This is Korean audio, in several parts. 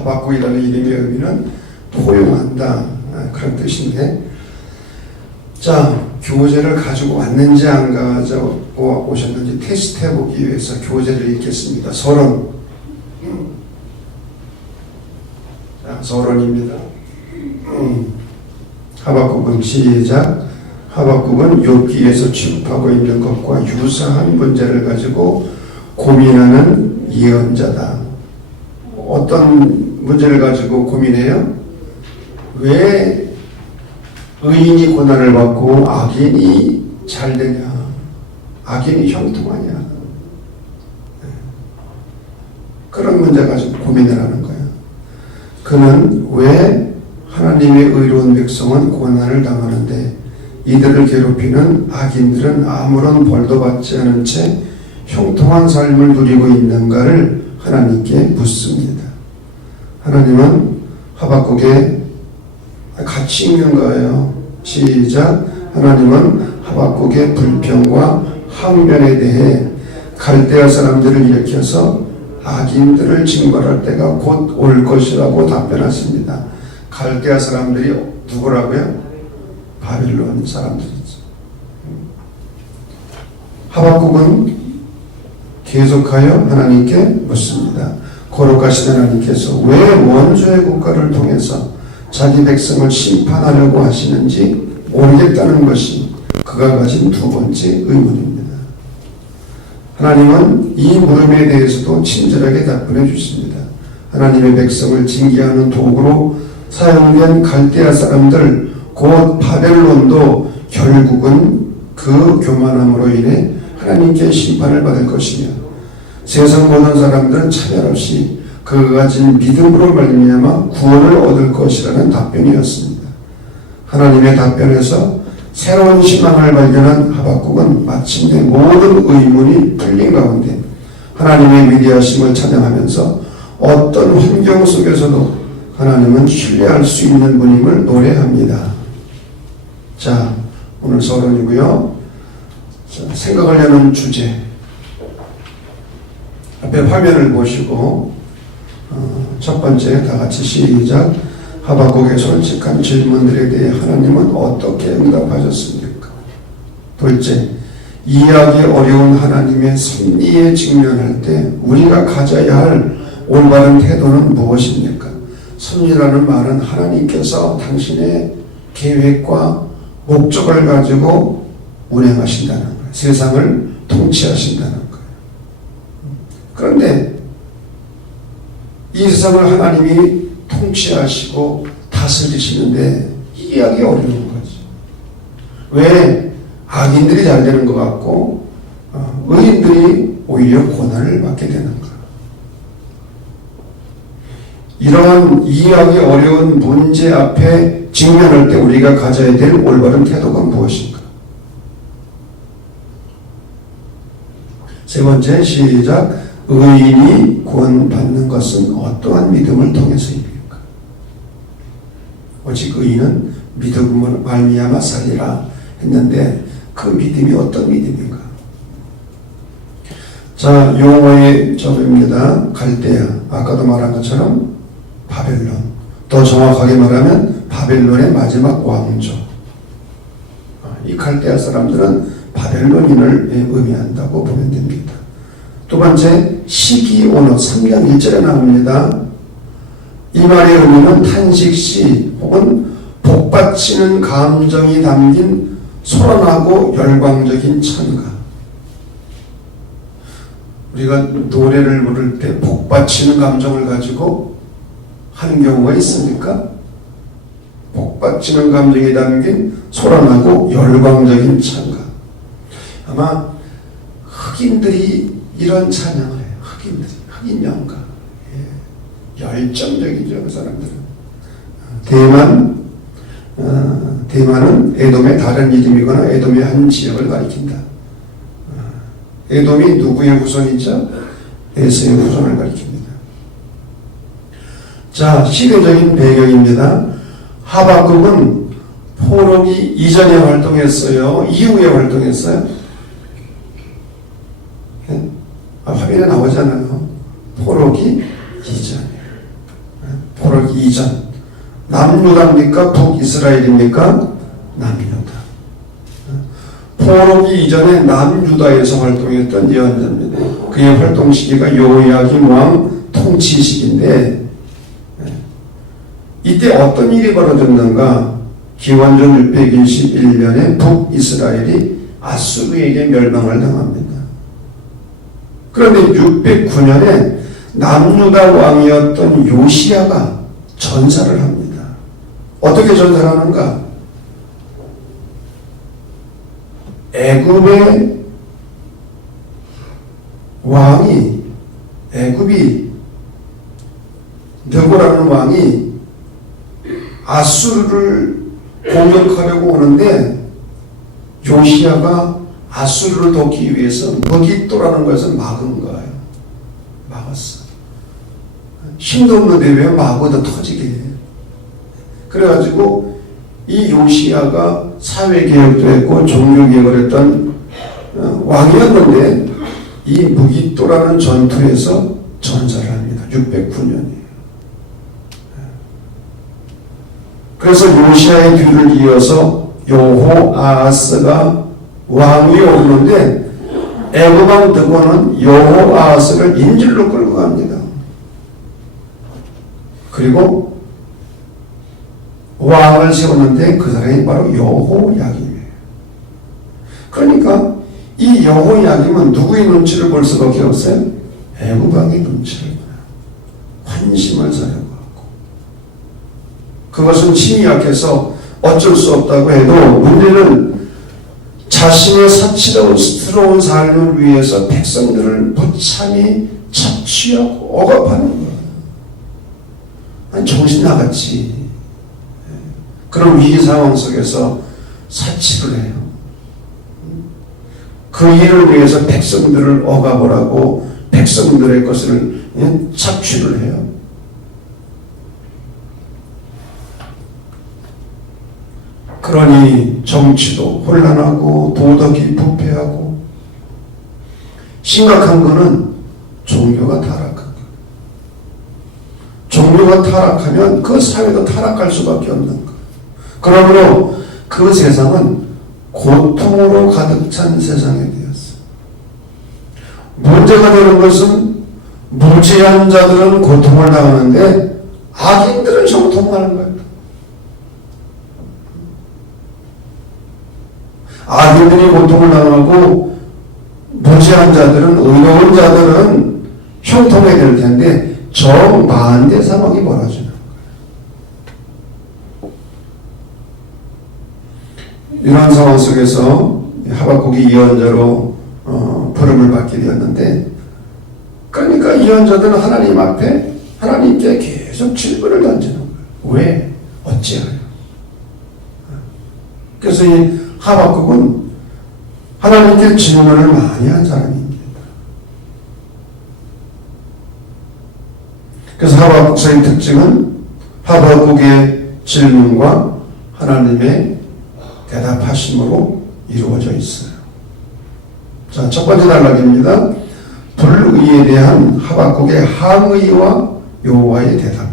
하박국이라는 이름의 의미는 포용한다, 그런 뜻인데, 자, 교재를 가지고 왔는지 안 가지고 오셨는지 테스트해 보기 위해서 교재를 읽겠습니다. 서론. 자, 서론입니다. 하박국은 시작. 하박국은 욥기에서 취급하고 있는 것과 유사한 문제를 가지고 고민하는 예언자다. 어떤 문제를 가지고 고민해요? 왜 의인이 고난을 받고 악인이 잘 되냐? 악인이 형통하냐? 그런 문제 가지고 고민을 하는 거야. 그는 왜 하나님의 의로운 백성은 고난을 당하는데 이들을 괴롭히는 악인들은 아무런 벌도 받지 않은 채 형통한 삶을 누리고 있는가를 하나님께 묻습니다. 하나님은 하박국에 같이 읽는 거예요. 시작. 하나님은 하박국의 불평과 항변에 대해 갈대아 사람들을 일으켜서 악인들을 징벌할 때가 곧 올 것이라고 답변하십니다. 갈대아 사람들이 누구라고요? 바빌론 사람들이죠. 하박국은 계속하여 하나님께 묻습니다. 거룩하신 하나님께서 왜 원수의 국가를 통해서 자기 백성을 심판하려고 하시는지 모르겠다는 것이 그가 가진 두 번째 의문입니다. 하나님은 이 물음에 대해서도 친절하게 답변해 주십니다. 하나님의 백성을 징계하는 도구로 사용된 갈대아 사람들 곧 바벨론도 결국은 그 교만함으로 인해 하나님께 심판을 받을 것이며 세상 모든 사람들은 차별 없이 그가 가진 믿음으로 말미암아 구원을 얻을 것이라는 답변이었습니다. 하나님의 답변에서 새로운 희망을 발견한 하박국은 마침내 모든 의문이 풀린 가운데 하나님의 위대하심을 찬양하면서 어떤 환경 속에서도 하나님은 신뢰할 수 있는 분임을 노래합니다. 자, 오늘 서론이고요. 생각하려는 주제. 앞에 화면을 보시고 첫 번째 다 같이 시작. 하박국의 솔직한 질문들에 대해 하나님은 어떻게 응답하셨습니까? 둘째, 이해하기 어려운 하나님의 섭리에 직면할 때 우리가 가져야 할 올바른 태도는 무엇입니까? 섭리라는 말은 하나님께서 당신의 계획과 목적을 가지고 운행하신다는 거예요. 세상을 통치하신다는 거예요. 그런데 이 세상을 하나님이 통치하시고 다스리시는데 이해하기 어려운 거지. 왜 악인들이 잘 되는 것 같고 의인들이 오히려 고난을 받게 되는가? 이러한 이해하기 어려운 문제 앞에 직면할 때 우리가 가져야 될 올바른 태도가 무엇인가? 세 번째 시작. 의인이 구원받는 것은 어떠한 믿음을 통해서입니까? 오직 의인은 믿음으로 말미암아 살리라 했는데 그 믿음이 어떤 믿음인가? 자, 용어의 접입니다. 갈대아, 아까도 말한 것처럼 바벨론, 더 정확하게 말하면 바벨론의 마지막 왕조. 이 갈대아 사람들은 바벨론인을 의미한다고 보면 됩니다. 두 번째, 시기 언어 3장 1절에 나옵니다. 이 말의 의미는 탄식시 혹은 복받치는 감정이 담긴 소란하고 열광적인 찬가. 우리가 노래를 부를 때 복받치는 감정을 가지고 하는 경우가 있습니까? 복받치는 감정이 담긴 소란하고 열광적인 찬가. 아마 흑인들이 이런 찬양을 해요. 흑인 연가. 예. 열정적이죠, 그 사람들은. 대만은 에돔의 다른 이름이거나 에돔의 한 지역을 가리킨다. 에돔이 누구의 후손이죠? 에서의 후손을 가리킵니다. 자, 시대적인 배경입니다. 하박국은 포로기 이전에 활동했어요? 이후에 활동했어요? 화면에 나오잖아요. 포로기 이전이에요. 포로기 이전 남유다입니까? 북이스라엘입니까? 남유다. 포로기 이전에 남유다에서 활동했던 예언자입니다. 그의 활동 시기가 요야김 왕 통치 시기인데 이때 어떤 일이 벌어졌는가? 기원전 621년에 북이스라엘이 아수르에게 멸망을 당합니다. 그런데 609년에 남유다 왕이었던 요시야가 전사를 합니다. 어떻게 전사를 하는가? 애굽의 왕이, 애굽이 느고라는 왕이 아수르를 공격하려고 오는데 요시야가 아수르를 돕기 위해서 머깃도라는 것을 막은 거예요. 막았어. 힘도 없는데 왜 막어도 터지게 해. 그래가지고 이 요시야가 사회개혁도 했고 종교개혁을 했던 왕이었는데 이 무깃도라는 전투에서 전사를 합니다. 609년이에요. 그래서 요시야의 뒤를 이어서 여호아하스가 왕이 오르는데 애굽 왕 느고는 여호아하스를 인질로 끌고 갑니다. 그리고 왕을 세우는데 그 사람이 바로 여호야김이에요. 그러니까 이 여호야김은 누구의 눈치를 볼 수밖에 없어요? 애굽 왕의 눈치를 봐요. 환심을 사려고 하고. 그것은 힘이 약해서 어쩔 수 없다고 해도 문제는 자신의 사치스러운 삶을 위해서 백성들을 무참히 착취하고 억압하는 거예요. 아니 정신 나갔지. 그런 위기 상황 속에서 사치를 해요. 그 일을 위해서 백성들을 억압을 하고 백성들의 것을 착취를 해요. 그러니 정치도 혼란하고 도덕이 부패하고 심각한 것은 종교가 타락한 거예요. 종교가 타락하면 그 사회도 타락할 수밖에 없는 거예요. 그러므로 그 세상은 고통으로 가득 찬 세상이 되었어. 문제가 되는 것은 무지한 자들은 고통을 당하는데 악인들은 형통하는 거예요. 악인들이 고통을 당하고 무지한 자들은, 의로운 자들은 형통해야 될 텐데 정반대 상황이 벌어지는 거예요. 이런 상황 속에서 하박국이 예언자로 부름을 받게 되었는데, 그러니까 예언자들은 하나님 앞에 하나님께 계속 질문을 던지는 거예요. 왜? 어찌하여? 그래서 이 하박국은 하나님께 질문을 많이 한 사람입니다. 그래서 하박국서의 특징은 하박국의 질문과 하나님의 대답하심으로 이루어져 있어요. 자, 첫 번째 단락입니다. 불의에 대한 하박국의 항의와 여호와의 대답.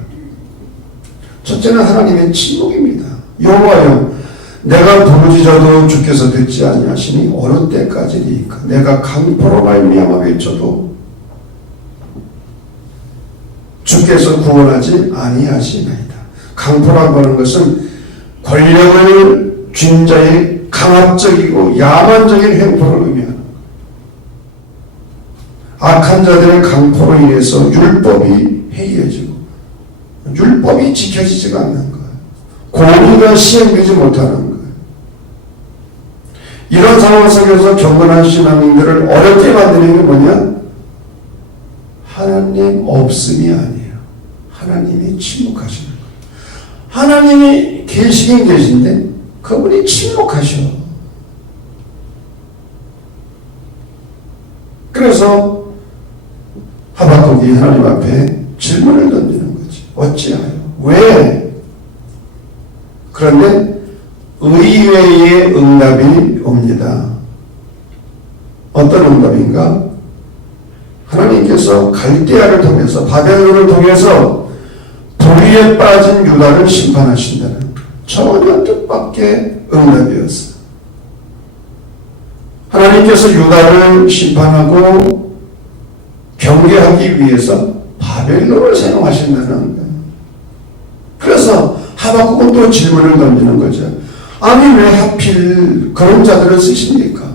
첫째는 하나님의 침묵입니다. 여호와여, 내가 부르짖어도 주께서 듣지 아니하시니 어느 때까지리이까? 내가 강포로 말미암아 외쳐도 주께서 구원하지 아니하시나이다. 강포라고 하는 것은 권력을 쥔 자의 강압적이고 야만적인 횡포를 의미하는 거예요. 악한 자들의 강포로 인해서 율법이 해이해지고 율법이 지켜지지가 않는 거예요. 공의가 시행되지 못하는 거예요. 이런 상황 속에서 경건한 신앙인들을 어렵게 만드는 게 뭐냐? 하나님 없음이 아니에요. 하나님이 침묵하시는 거예요. 하나님이 계시긴 계신데 그분이 침묵하셔. 그래서 하박국이 하나님 앞에 질문을 던지는 거지. 어찌하여? 왜? 그런데 의외의 응답이 옵니다. 어떤 응답인가? 하나님께서 갈대아를 통해서 바벨론을 통해서 불의에 빠진 유다를 심판하신다는 전혀 뜻밖의 응답이었어. 하나님께서 유다를 심판하고 경계하기 위해서 바벨론을 사용하신다는 거예요. 그래서 하박국은 또 질문을 던지는 거죠. 아니 왜 하필 그런 자들을 쓰십니까?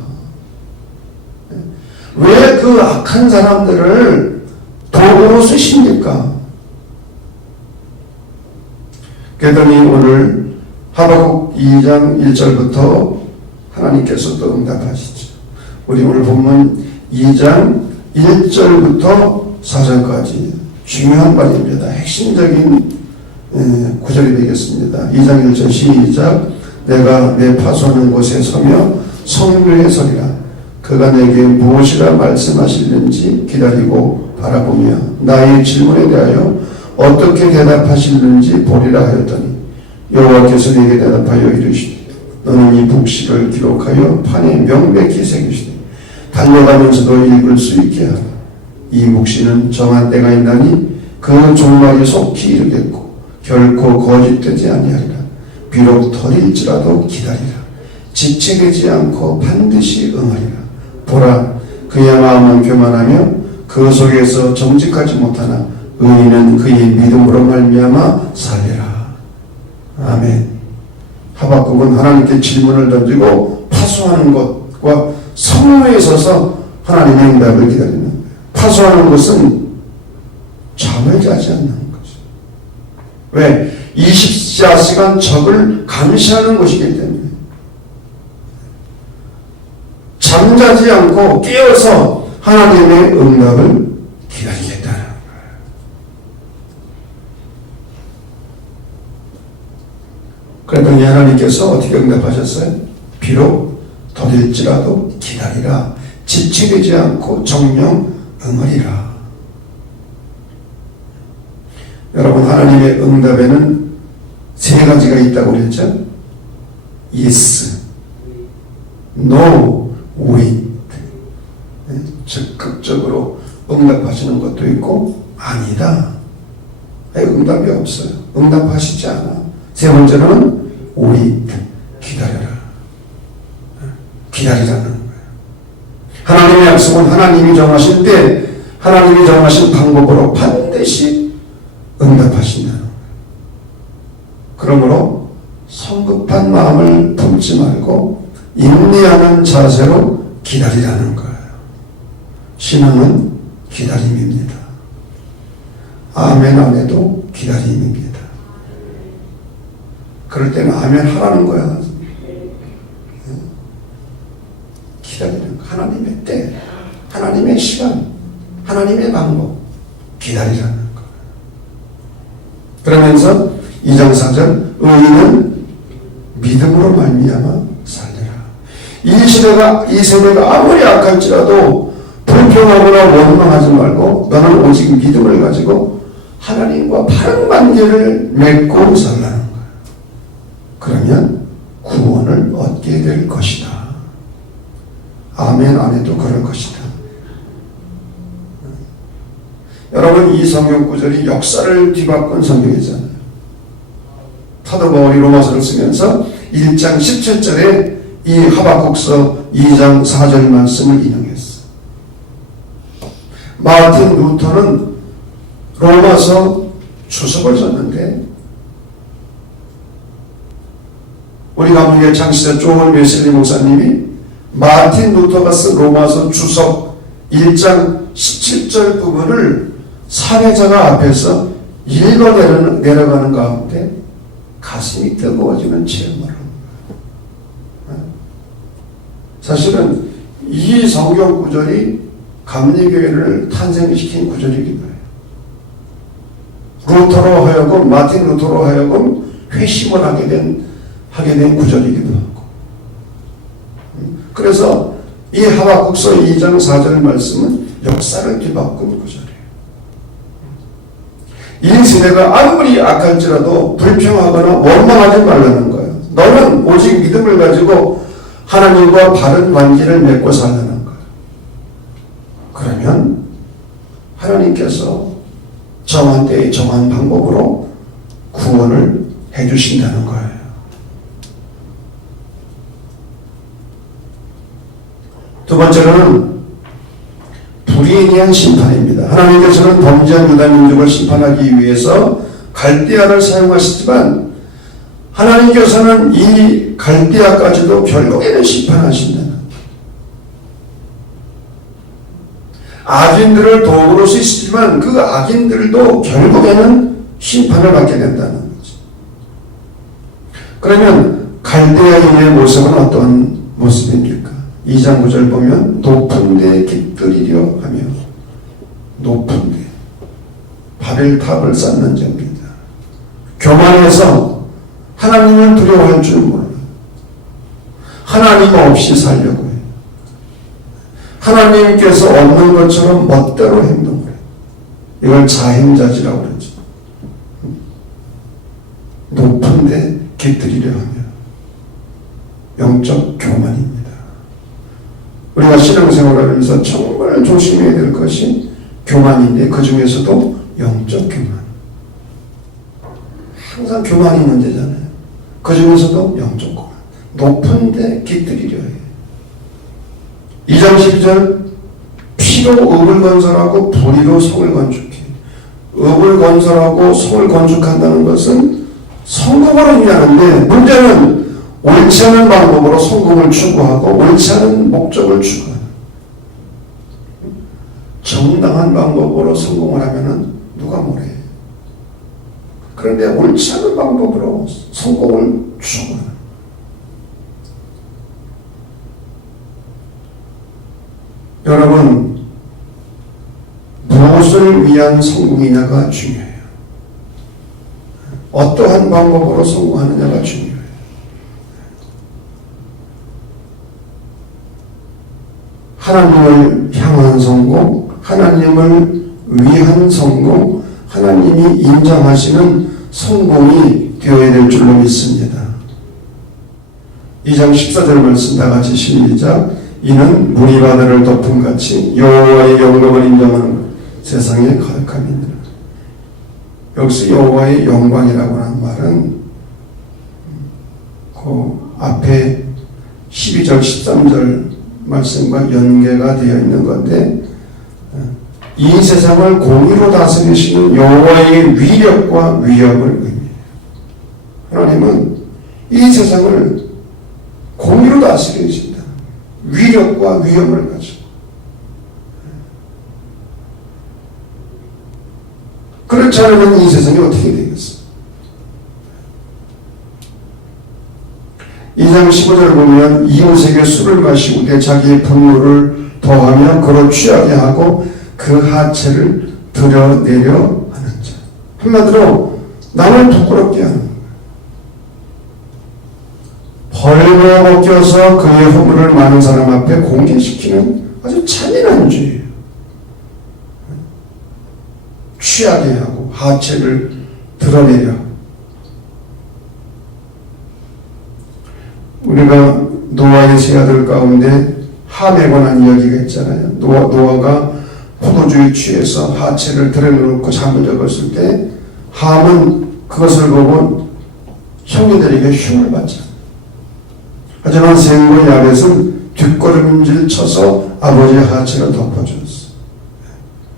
왜 그 악한 사람들을 도구로 쓰십니까? 그랬더니 오늘 하박국 2장 1절부터 하나님께서 또 응답하시죠. 우리 오늘 본문 2장 1절부터 4절까지 중요한 말입니다. 핵심적인 구절이 되겠습니다. 2장 1절 시작. 내가 내 파수하는 곳에 서며 성류에 서리라. 그가 내게 무엇이라 말씀하시는지 기다리고 바라보며 나의 질문에 대하여 어떻게 대답하시는지 보리라 하였더니 여호와께서 내게 대답하여 이르시되 너는 이 묵시를 기록하여 판에 명백히 새기시되 달려가면서도 읽을 수 있게 하라. 이 묵시는 정한 때가 있나니 그 종말이 속히 이르겠고 결코 거짓되지 아니하리라. 비록 덜일지라도 기다리라. 지체되지 않고 반드시 응하리라. 보라, 그의 마음은 교만하며 그 속에서 정직하지 못하나 의인은 그의 믿음으로 말미암아 살리라. 아멘. 하박국은 하나님께 질문을 던지고 파수하는 것과 성로에 서서 하나님의 응답을 기다리는 거예요. 파수하는 것은 잠을 자지 않는 거죠. 왜? 24시간 적을 감시하는 것이기 때문에 잠자지 않고 깨어서 하나님의 응답을 기다리겠다는 거예요. 그랬더니 하나님께서 어떻게 응답하셨어요? 비록 더딜지라도 기다리라. 지체되지 않고 정령 응하리라. 여러분, 하나님의 응답에는 세 가지가 있다고 그랬죠? Yes, No, Wait. 적극적으로 응답하시는 것도 있고 아니다. 응답이 없어요. 응답하시지 않아. 세 번째로는 Wait, 기다려라. 기다리라는 거예요. 하나님의 약속은 하나님이 정하신 때 하나님이 정하신 방법으로 반드시 응답하신다는 거예요. 그러므로 성급한 마음을 품지 말고 인내하는 자세로 기다리라는 거예요. 신앙은 기다림입니다. 아멘 안 해도 기다림입니다. 그럴 때는 아멘 하라는 거야. 기다리는 거. 하나님의 때, 하나님의 시간, 하나님의 방법, 기다리라는 거. 그러면서 2장 4절 의인은 믿음으로 말미암아 살리라. 이 세대가 아무리 악할지라도 불평하거나 원망하지 말고 너는 오직 믿음을 가지고 하나님과 바른 관계를 맺고 살라는 거야. 그러면 구원을 얻게 될 것이다. 아멘 안 해도 그럴 것이다. 여러분, 이 성경 구절이 역사를 뒤바꾼 성경이잖아요. 사도 바울이 로마서를 쓰면서 1장 17절에 이 하박국서 2장 4절 말씀을 인용했어. 마틴 루터는 로마서 주석을 썼는데 우리 감독의 창시자 존 웨슬리 목사님이 마틴 루터가 쓴 로마서 주석 1장 17절 부분을 사회자가 앞에서 읽어 내려가는 가운데 가슴이 뜨거워지는 체험을 합니다. 사실은 이 성경 구절이 감리교회를 탄생시킨 구절이기도 해요. 루터로 하여금, 마틴 루터로 하여금 회심을 하게 된 구절이기도 하고. 그래서 이 하박국서 2장 4절 말씀은 역사를 뒤바꾼 구절이에요. 이 세대가 아무리 악할지라도 불평하거나 원망하지 말라는 거예요. 너는 오직 믿음을 가지고 하나님과 바른 관계를 맺고 살라는 거예요. 그러면 하나님께서 정한 때에 정한 방법으로 구원을 해주신다는 거예요. 두 번째로는 불의에 대한 심판입니다. 하나님께서는 범죄한 유다 민족을 심판하기 위해서 갈대아를 사용하시지만 하나님께서는 이 갈대아까지도 결국에는 심판하신다는, 악인들을 도구로 쓰시지만 그 악인들도 결국에는 심판을 받게 된다는 거죠. 그러면 갈대아인의 모습은 어떤 모습입니까? 2장 9절 보면 높은 데 깃들이려 하며, 높은 데 바벨탑을 쌓는 자입니다. 교만해서 하나님을 두려워할 줄 몰라. 하나님 없이 살려고 해요. 하나님께서 없는 것처럼 멋대로 행동을 해요. 이걸 자행자지라고 그러죠. 높은 데 깃들이려 하며, 영적 교만입니다. 우리가 신앙생활을 하면서 정말 조심해야 될 것이 교만인데 그 중에서도 영적 교만. 항상 교만이 문제잖아요. 그 중에서도 영적 교만. 높은 데 깃들이려 해요. 2장 12절 피로 읍을 건설하고 불의로 성을 건축해. 읍을 건설하고 성을 건축한다는 것은 성공을 의미하는데, 문제는 옳지 않은 방법으로 성공을 추구하고 옳지 않은 목적을 추구하는, 정당한 방법으로 성공을 하면은 누가 뭐래. 그런데 옳지 않은 방법으로 성공을 추구하는, 여러분, 무엇을 위한 성공이냐가 중요해요. 어떠한 방법으로 성공하느냐가 중요해요. 하나님을 향한 성공, 하나님을 위한 성공, 하나님이 인정하시는 성공이 되어야 될 줄로 믿습니다. 2장 14절 말씀 다 같이 시작. 이는 물이 바다를 덮은 같이 여호와의 영광을 인정하는 세상에 가득함이니라. 여기서 여호와의 영광이라고 하는 말은 그 앞에 12절 13절 말씀과 연계가 되어 있는 건데, 이 세상을 공의로 다스리시는 여호와의 위력과 위엄을 의미해요. 하나님은 이 세상을 공의로 다스리신다. 위력과 위엄을 가지고. 그렇지 않으면 이 세상이 어떻게 되겠어? 2장 15절을 보면 이웃에게 술을 마시고 내 자기의 분노를 더하며 그로 취하게 하고 그 하체를 드러내려 하는 자. 한마디로 남을 부끄럽게 하는 거예요. 벌거벗겨서 그의 허물을 많은 사람 앞에 공개시키는 아주 잔인한 죄예요. 취하게 하고 하체를 드러내려. 우리가 노아의 세 아들 가운데 함에 관한 이야기가 있잖아요. 노아가 포도주에 취해서 하체를 드러내놓고 잠을 잡았을 때 함은 그것을 보고 형제들에게 흉을 받잖아요. 하지만 셈과 야벳은 뒷걸음질 쳐서 아버지의 하체를 덮어줬어요.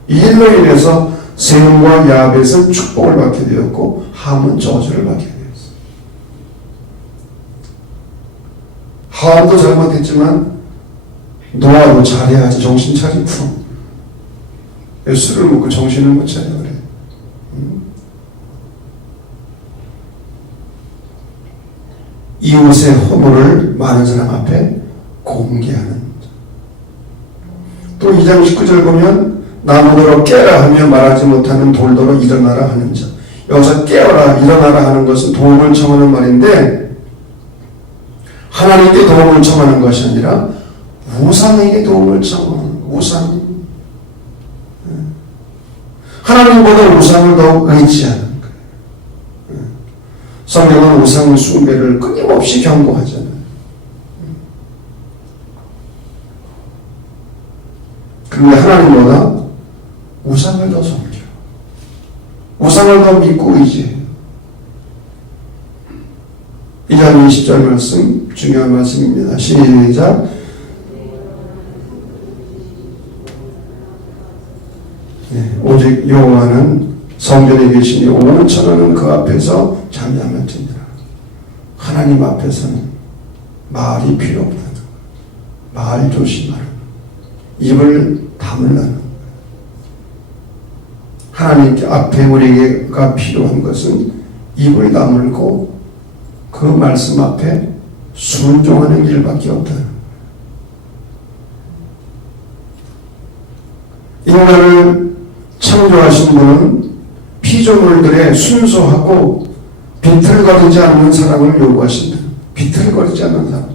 이 일로 인해서 셈과 야벳은 축복을 받게 되었고 함은 저주를 받게 되었어요. 함도 잘못했지만 노아도 잘해야지 정신 차리고 술을 먹고 정신을 못 차려 그래. 이웃의 허물을 많은 사람 앞에 공개하는. 또 2장 19절 보면 나무더러 깨라 하며 말하지 못하는 돌더러 일어나라 하는 자. 여기서 깨어라 일어나라 하는 것은 도움을 청하는 말인데, 하나님께 도움을 청하는 것이 아니라 우상에게 도움을 청하는, 우상. 하나님보다 우상을 더 의지하는 거예요. 성경은 우상 숭배를 끊임없이 경고하잖아요. 그런데 하나님보다 우상을 더 섬겨. 우상을 더 믿고 의지해요. 19절 20절 말씀 중요한 말씀입니다. 시작. 네, 오직 여호와는 성전에 계시니 5천원은 그 앞에서 잠잠할지니라. 하나님 앞에서는 말이 필요 없다는 거예요. 말 조심하라. 입을 다물라는 거예요. 하나님께 앞에 우리가 필요한 것은 입을 다물고 그 말씀 앞에 순종하는 일밖에 없다는 거예요. 인간을 창조하신 분은 피조물들의 순수하고 비틀거리지 않는 사람을 요구하신다. 비틀거리지 않는 사람.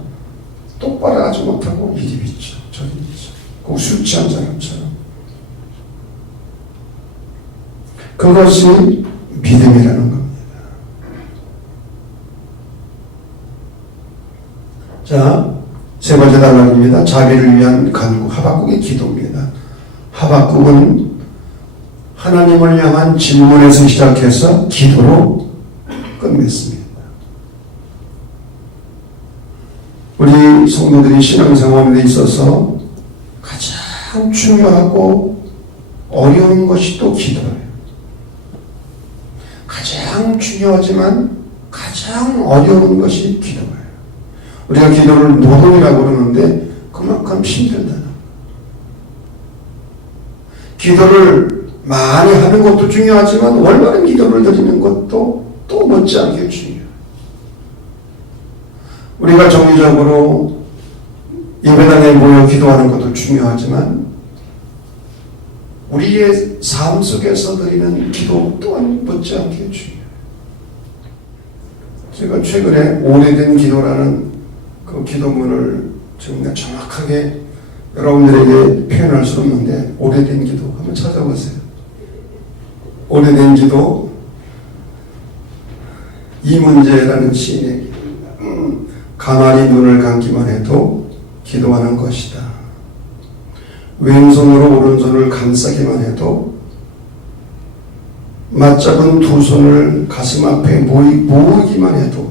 똑바로 하지 못하고 이리 비쳐 저리 비쳐. 꼭 술 취한 사람처럼. 그것이 믿음이라는 겁니다. 자, 세 번째 단락입니다. 자비를 위한 간구. 하박국의 기도입니다. 하박국은 하나님을 향한 질문에서 시작해서 기도로 끝냈습니다. 우리 성도들이 신앙생활에 있어서 가장 중요하고 어려운 것이 또 기도예요. 가장 중요하지만 가장 어려운 것이 기도예요. 우리가 기도를 노동이라고 그러는데 그만큼 힘들다는. 기도를 많이 하는 것도 중요하지만 올바른 기도를 드리는 것도 또 못지않게 중요해요. 우리가 정기적으로 예배당에 모여 기도하는 것도 중요하지만 우리의 삶 속에서 드리는 기도 또한 못지않게 중요해요. 제가 최근에 오래된 기도라는 그 기도문을 지금 정확하게 여러분들에게 표현할 수 없는데 오래된 기도 한번 찾아보세요. 오래된 기도 이문재라는 시인의 기도입니다. 가만히 눈을 감기만 해도 기도하는 것이다. 왼손으로 오른손을 감싸기만 해도 맞잡은 두 손을 가슴 앞에 모으기만 해도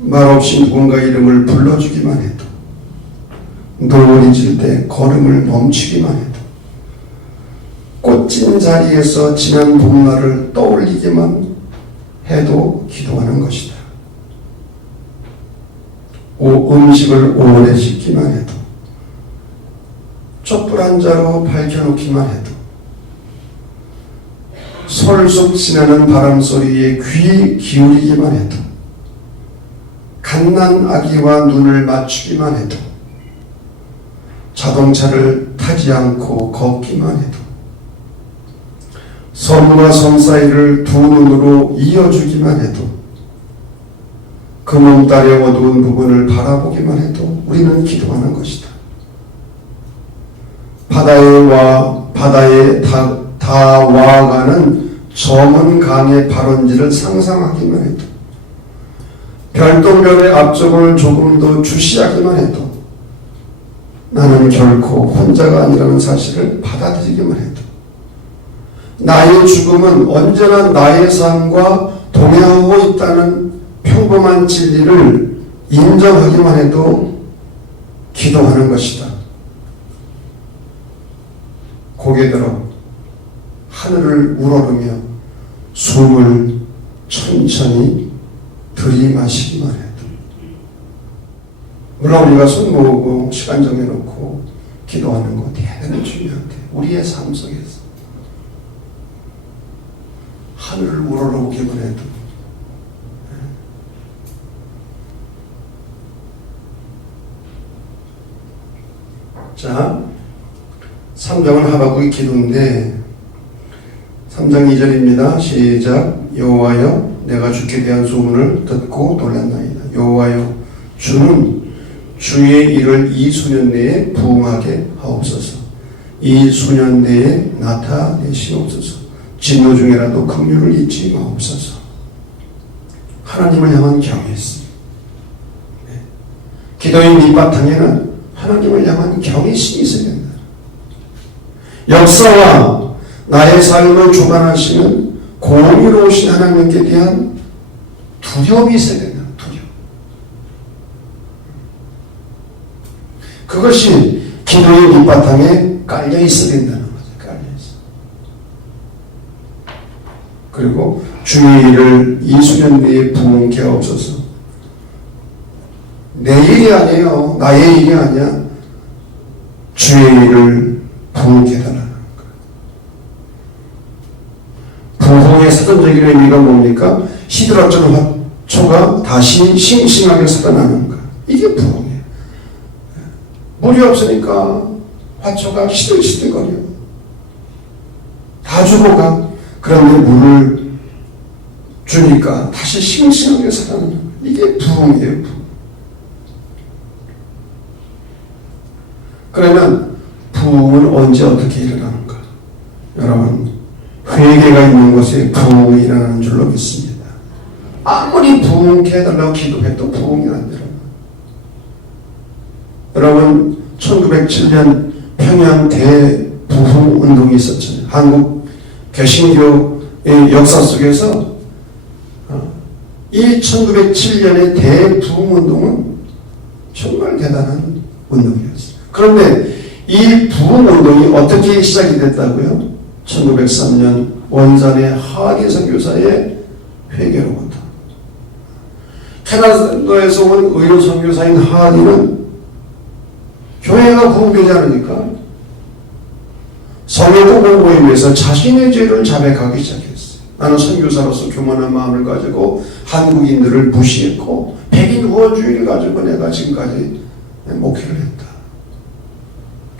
말없이 누군가 이름을 불러주기만 해도 노을이 질 때 걸음을 멈추기만 해도 꽃진 자리에서 지난 봄날을 떠올리기만 해도 기도하는 것이다. 음식을 오래 식기만 해도 촛불 한 자로 밝혀놓기만 해도 솔솔 지나는 바람소리에 귀 기울이기만 해도 갓난 아기와 눈을 맞추기만 해도 자동차를 타지 않고 걷기만 해도 섬과 섬 사이를 두 눈으로 이어주기만 해도 그 몸딸의 어두운 부분을 바라보기만 해도 우리는 기도하는 것이다. 바다에 다 와가는 저먼 강의 발원지를 상상하기만 해도 별똥별의 앞쪽을 조금 더 주시하기만 해도 나는 결코 혼자가 아니라는 사실을 받아들이기만 해도 나의 죽음은 언제나 나의 삶과 동행하고 있다는 평범한 진리를 인정하기만 해도 기도하는 것이다. 고개 들어 하늘을 우러르며 숨을 천천히 들이마시기만 해도 물론 우리가 손 모으고 시간 정해놓고 기도하는 거 대단히 중요한데 우리의 삶 속에서 하늘을 우러러보기만 해도 자 3장은 하박국의 기도인데 3장 2절입니다. 시작. 여호와여 내가 주께 대한 소문을 듣고 놀랐나이다. 여호와여 주는 주의 일을 이 수년 내에 부응하게 하옵소서. 이 수년 내에 나타내시옵소서. 진노 중에라도 긍휼을 잊지 마옵소서. 하나님을 향한 경외 있습니다. 네. 기도의 밑바탕에는 하나님을 향한 경외심이 있어야 된다. 역사와 나의 삶을 주관하시는 공의로우신 하나님께 대한 두려움이 있어야 된다. 두려움. 그것이 기도의 밑바탕에 깔려 있어야 된다는 거죠. 깔려 있어. 그리고 주의 일을 이 수년 내에 부흥케 하옵소서. 내 일이 아니에요. 나의 일이 아니야. 주의 일을 부흥케 해달라는 거예요. 부흥의 사전적인 의미가 뭡니까? 시들었던 화초가 다시 싱싱하게 살아나는 거. 이게 부흥이에요. 물이 없으니까 화초가 시들시들거려. 다 죽어가. 그런데 물을 주니까 다시 싱싱하게 살아나는 거. 이게 부흥이에요. 부흥. 그러면 부흥은 언제 어떻게 일어나는가? 여러분, 회개가 있는 곳에 부흥이 일어나는 줄로 믿습니다. 아무리 부흥케 해달라고 기도해도 부흥이 안 일어나. 여러분, 1907년 평양 대부흥 운동이 있었잖아요. 한국 개신교의 역사 속에서 이 1907년의 대부흥 운동은 정말 대단한 운동이었어요. 그런데 이 부흥운동이 어떻게 시작이 됐다고요? 1903년 원산의 하디 선교사의 회개로부터. 캐나다에서 온 의료 선교사인 하디는 교회가 부흥되지 않으니까 성회복음 모임에서 자신의 죄를 자백하기 시작했어요. 나는 선교사로서 교만한 마음을 가지고 한국인들을 무시했고 백인 우월주의를 가지고 내가 지금까지 목회를 했다.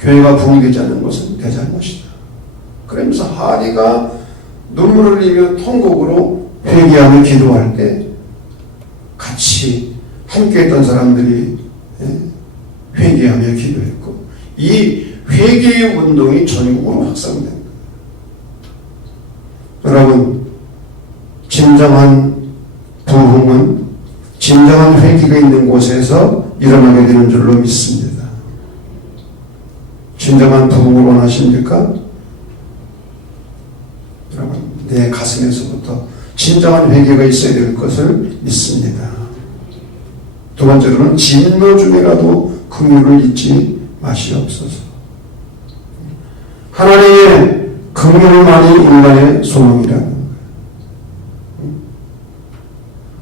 교회가 부흥되지 않는 것은 내 잘못이다. 그러면서 하디가 눈물을 흘리며 통곡으로 회개하며 기도할 때 같이 함께했던 사람들이 회개하며 기도했고 이 회개의 운동이 전국으로 확산된 거예요. 여러분, 진정한 부흥은 진정한 회개가 있는 곳에서 일어나게 되는 줄로 믿습니다. 진정한 부흥을 원하십니까? 여러분, 내 가슴에서부터 진정한 회개가 있어야 될 것을 믿습니다. 두 번째로는 진노 중에라도 긍휼을 잊지 마시옵소서. 하나님의 긍휼만이 인간의 소망이라는 거예요.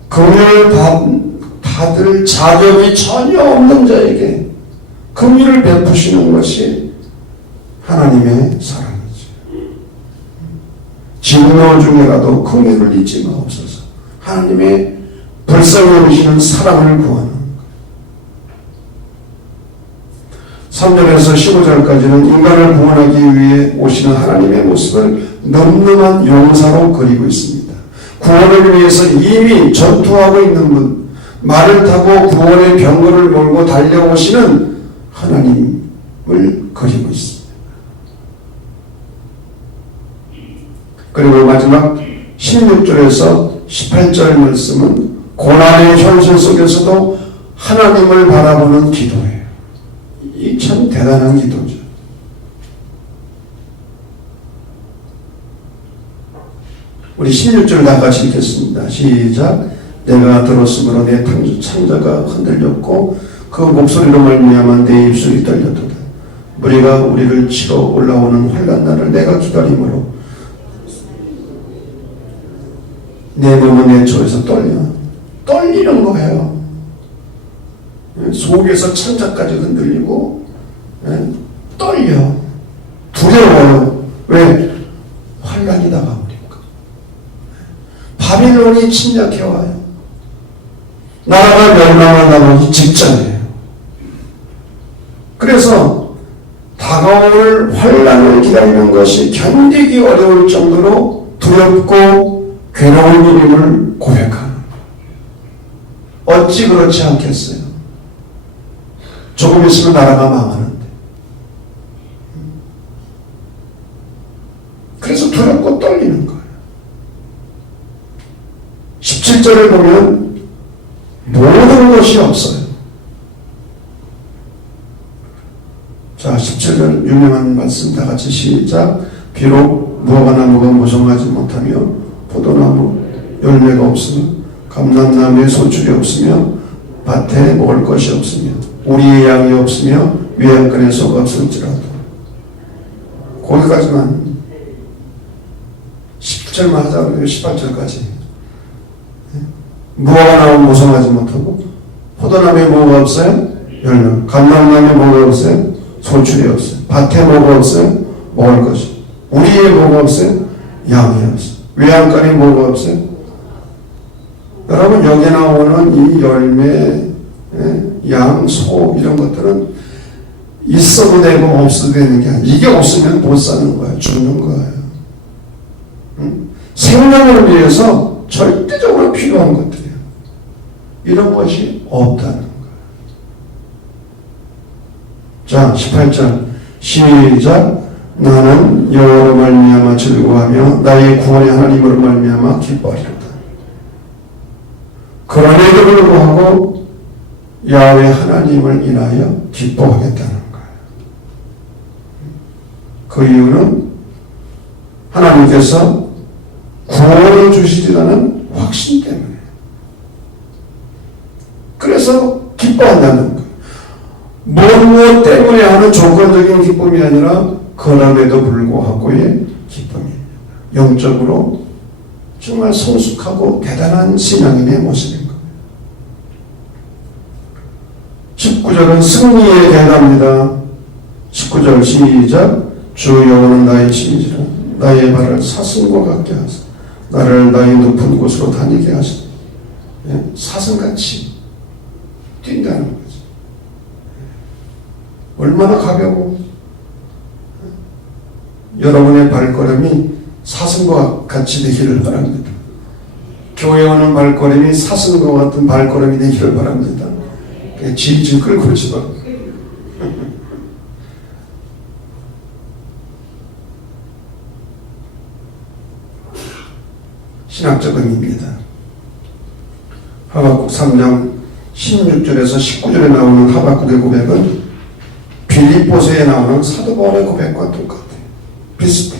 긍휼을 받을 자격이 전혀 없는 자에게 긍휼을 베푸시는 것이 하나님의 사랑이죠. 진노 중에라도 긍휼을 잊지 마옵소서. 하나님의 불쌍히 여기시는 사랑을 구하는 것. 3절에서 15절까지는 인간을 구원하기 위해 오시는 하나님의 모습을 늠름한 용사로 그리고 있습니다. 구원을 위해서 이미 전투하고 있는 분, 말을 타고 구원의 병거를 몰고 달려오시는 하나님을 그리고 있습니다. 그리고 마지막 16절에서 18절 말씀은 고난의 현실 속에서도 하나님을 바라보는 기도예요. 이 참 대단한 기도죠. 우리 16절 다 같이 읽겠습니다. 시작. 내가 들었으므로 내 창자가 흔들렸고 그 목소리로 말미암아 내 입술이 떨렸도다. 무리가 우리를 치러 올라오는 환난 날을 내가 기다림으로 내 몸은 내 초에서 떨리는 거예요. 속에서 창자까지 흔들리고 떨려. 두려워요. 왜? 환난이 다가오니까. 바빌론이 침략해와요. 나라가 멸망한다는 직전이에요. 그래서 다가올 환난을 기다리는 것이 견디기 어려울 정도로 두렵고 괴로운 일임을 고백하는. 어찌 그렇지 않겠어요? 조금 있으면 나라가 망하는데. 그래서 두렵고 떨리는 거예요. 17절을 보면 모든 것이 없어요. 자, 17절 유명한 말씀 다 같이 시작. 비록 무화과나무가 무성하지 못하며 포도나무 열매가 없으며 감람나무에 소출이 없으며 밭에 먹을 것이 없으며 우리의 양이 없으며 외양간에 속 없을지라도. 거기까지만 17절만 하자고 18절까지. 무화과 나무 모성하지 못하고 포도나무에 뭐가 없어요? 열매. 감람나무에 뭐가 없어요? 소출이 없어요. 밭에 뭐가 없어요? 먹을 것이. 우리에 뭐가 없어요? 양이 없어요. 외양간에 뭐가 없어요? 여러분 여기 나오는 이 열매, 양, 소 이런 것들은 있어도 되고 없어도 되는 게 아니에요. 이게 없으면 못 사는 거예요. 죽는 거예요. 생명을 위해서 절대적으로 필요한 것들이에요. 이런 것이 없다는 거예요. 자, 18절 시작. 나는 여호와로 말미암아 즐거워하며 나의 구원의 하나님으로 말미암아 기뻐하리로다. 그럼에도 불구하고 야훼 하나님을 인하여 기뻐하겠다는 거예요. 그 이유는 하나님께서 구원을 주시리라는 확신 때문에. 그래서 기뻐한다는 거예요. 무엇 때문에 하는 조건적인 기쁨이 아니라 그럼에도 불구하고의 기쁨입니다. 영적으로 정말 성숙하고 대단한 신앙인의 모습인 거예요. 19절은 승리에 대답니다. 19절 시작. 주 여호와는 나의 힘이시라. 나의 발을 사슴과 같게 하사 나를 나의 높은 곳으로 다니게 하시니. 사슴같이 뛴다는 거죠. 얼마나 가벼워. 여러분의 발걸음이 사슴과 같이 되기를 바랍니다. 교회 오는 발걸음이 사슴과 같은 발걸음이 되기를 바랍니다. 질질 끌고 오지 마. 신학적 의미입니다. 하박국 3장 16절에서 19절에 나오는 하박국의 고백은 빌립보서에 나오는 사도 바울의 고백과 똑같아요. 비슷해.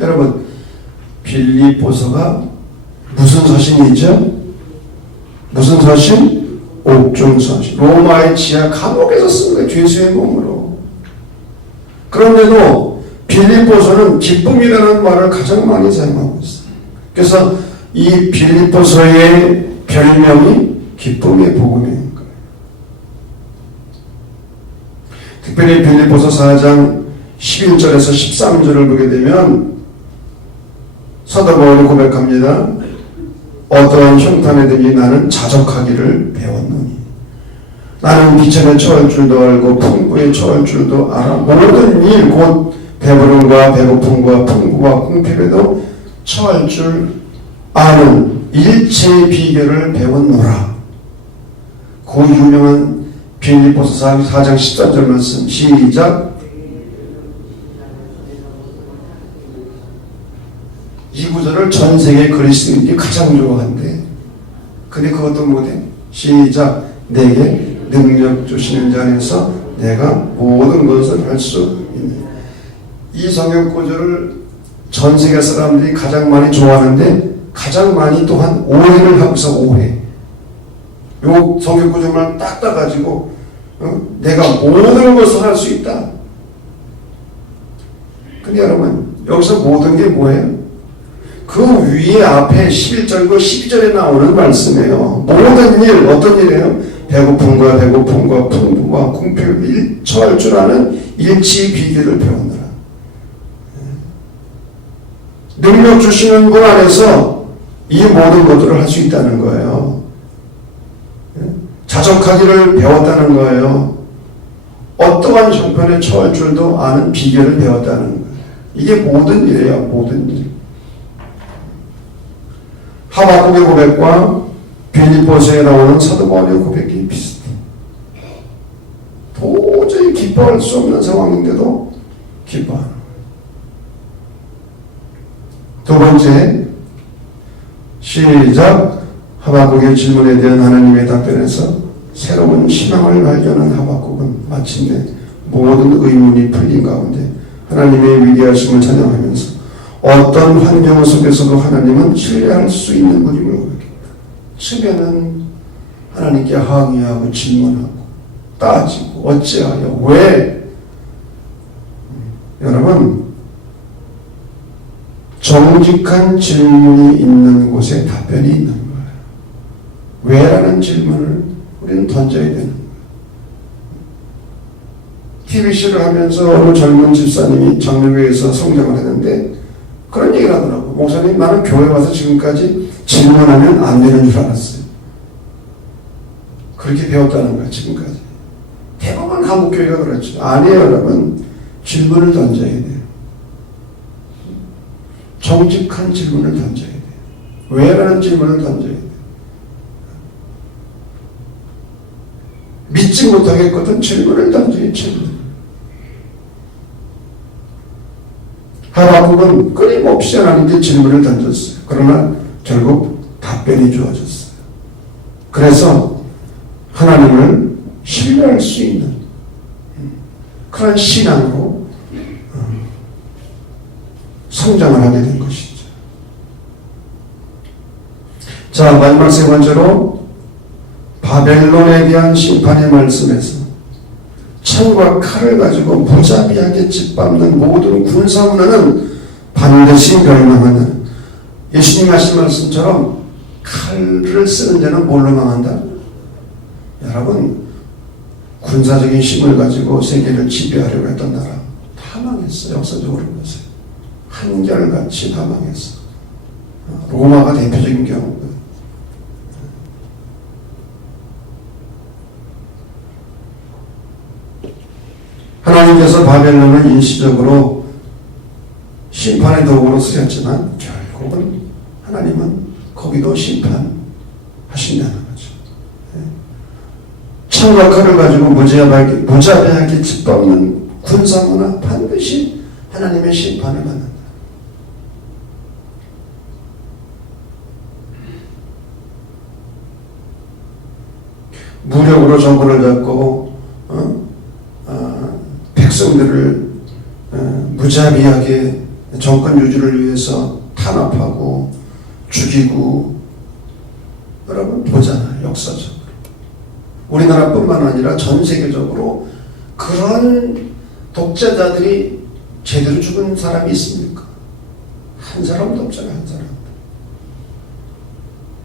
여러분, 빌립보서가 무슨 서신이죠? 무슨 서신? 옥중 서신. 로마의 지하 감옥에서 쓴 거예요. 죄수의 몸으로. 그런데도 빌립보서는 기쁨이라는 말을 가장 많이 사용하고 있어요. 그래서 이 빌립보서의 별명이 기쁨의 복음인 거예요. 특별히 빌립보서 4장 11절에서 13절을 보게 되면 사도 바울이 고백합니다. 어떠한 형편에든지 나는 자족하기를 배웠노니 나는 비천에 처할 줄도 알고 풍부에 처할 줄도 알아 모든 일 곧 배부름과 배고픔과 풍부와 궁핍에도 처할 줄 아는 일체의 비결을 배웠노라. 그 유명한 빌립보서 4장 13절 말씀 시작. 이 구절을 전 세계 그리스도인들이 가장 좋아한대. 근데 그것도 못해. 시작. 내게 능력 주시는 자 안에서 내가 모든 것을 할 수 있는. 이 성경 구절을 전 세계 사람들이 가장 많이 좋아하는데 가장 많이 또한 오해를 하고서 오해. 요 성경 구절만 딱 따가지고 내가 모든 것을 할 수 있다. 근데 여러분 여기서 모든 게 뭐예요? 그 위에 앞에 11절과 12절에 나오는 말씀이에요. 모든 일, 어떤 일이에요? 배고픔과 풍부와 궁핍을 처할 줄 아는 일치의 비결을 배웠노라. 능력 주시는 분 안에서 이 모든 것들을 할 수 있다는 거예요. 자족하기를 배웠다는 거예요. 어떠한 형편에 처할 줄도 아는 비결을 배웠다는 거예요. 이게 모든 일이에요. 모든 일. 하박국의 고백과 빌립보서에 나오는 사도 바울의 고백이 비슷해. 도저히 기뻐할 수 없는 상황인데도 기뻐하는 거예요. 두 번째, 시작. 하박국의 질문에 대한 하나님의 답변에서 새로운 희망을 발견한 하박국은 마침내 모든 의문이 풀린 가운데 하나님의 위대하심을 찬양하면서 어떤 환경 속에서도 하나님은 신뢰할 수 있는 분임을 고백합니다. 처음에는 하나님께 항의하고 질문하고 따지고 어찌하여 왜? 여러분, 정직한 질문이 있는 곳에 답변이 있는 거예요. 왜라는 질문을 우리는 던져야 되는 거예요. TBC를 하면서 어느 젊은 집사님이 장로교회에서 성장을 했는데 그런 얘기를 하더라고. 목사님, 나는 교회 와서 지금까지 질문하면 안 되는 줄 알았어요. 그렇게 배웠다는 거야, 지금까지. 대부분 한국 교회가 그렇죠. 아니에요, 여러분. 질문을 던져야 돼요. 정직한 질문을 던져야 돼요. 왜라는 질문을 던져야 돼요. 믿지 못하겠거든 질문을 던져야 질문. 하박국은 끊임없이 하나님께 질문을 던졌어요. 그러나 결국 답변이 주어졌어요. 그래서 하나님을 신뢰할 수 있는 그런 신앙으로 성장을 하게 된 것이죠. 자, 마지막 세 번째로 바벨론에 대한 심판의 말씀에서 창과 칼을 가지고 무자비하게 짓밟는 모든 군사문화는 반드시 멸망하는, 예수님 하신 말씀처럼 칼을 쓰는 자는 뭘로 망한다? 여러분, 군사적인 힘을 가지고 세계를 지배하려고 했던 나라 다 망했어. 역사적으로 보세요. 한결같이 다 망했어. 로마가 대표적인 경우거든. 하나님께서 바벨론을 일시적으로 심판의 도구로 쓰였지만 결국은 하나님은 거기도 심판하신다는 거죠. 창과 칼을 가지고 무자비하게 짓밟는 군사문화 반드시 하나님의 심판을 받는다. 무력으로 정권을 잡고 백성들을 무자비하게 정권 유지를 위해서 탄압하고 죽이고, 여러분 보잖아요. 역사적으로 우리나라뿐만 아니라 전 세계적으로 그런 독재자들이 제대로 죽은 사람이 있습니까? 한 사람도 없잖아요. 한 사람.